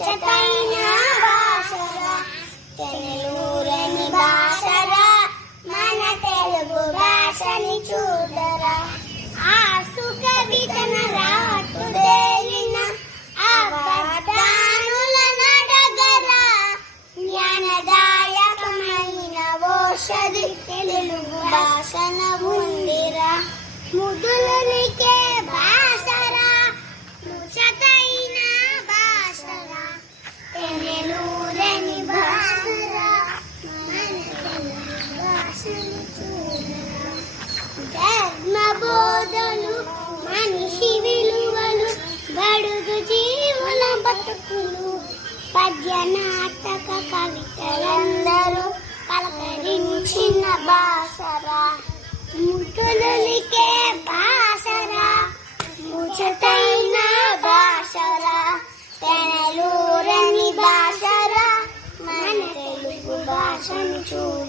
ముచ్చటైన భాషరా తెనెలూరని భాషరా మన తెలుగు భాషని చూడరా ఆసు కవితన రాటు దేలిన అవధానుల నడగరా జ్ఞానదాయకమైన ఓషధి తెలుగు భాషన ఉందిరా ముదులనికే భాషరా ముచ్చటైన భాషరా తెనెలూరని భాషరా మన తెలుగు భాషని చూడరా ధర్మ బోధలు మనిషి విలువలు బడుగు జీవుల బతుకులు పద్య నాటక కవితలందరూ పలకరించిన భాషరా ముద్దులకే భాషరా ముచ్చటైన భాషరా తెనెలూరని భాషరా మన తెలుగు భాషను చూడ